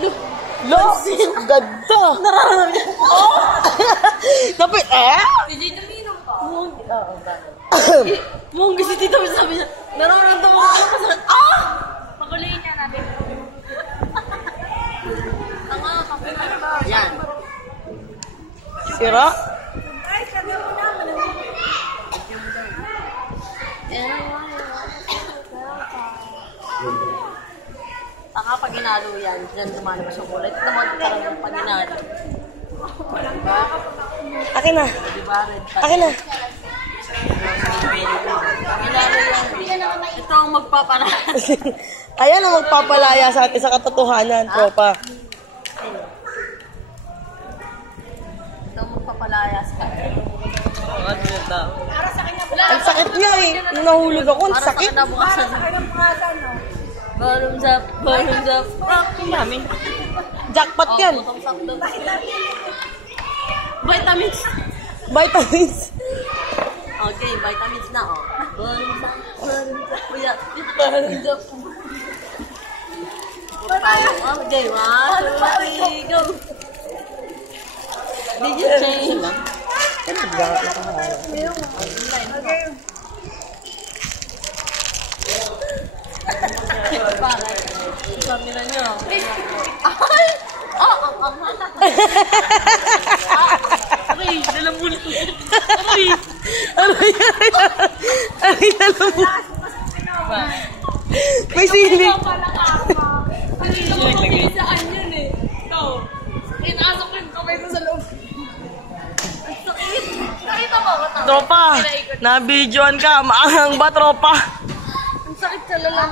Lo, ang ganda. Nararamdaman niya. Oh! Tapos, Si Jade uminom ka. Munggi si Tito sabi niya, nararamdaman ko yung masakit. Ah! Paguloyin niya natin. Tanga, kapinay ba? yan. Sira? Ay, sabi mo naman. Tanga pag ginalo yan, dyan lumalabas yung kulay. Ito naman parang yung pag ginalo. Diba? Akin na. Diba? Akin na. Ito ang magpaparaya. Ayan ang magpapalaya sa atin sa katotohanan, tropa. Ito ang magpapalaya sa atin. Ang sakit niya eh. Nung nahulog ako, ang sakit. Para sa kinabukasan, no? Bottoms up, bottoms up. Namin. Jackpot yan. Bottoms up daw. Vitamins. Vitamins. Okay, vitamins na, oh. Bottoms up, bottoms up. Kuya, bottoms up. Okay, 1, 2, 3, go. Did you change? Okay. Sabi na niyo. Ay! Ang Aray, lalamunan. Aray! Aray, lalamunan. May silig. Saan yun eh? Ito. Inasok ko yung kamay ko sa loob. Ang sakit. Nakita mo ako. Tropa, nabidyoan ka. Maangang ba, tropa? Ang sakit sa lalang.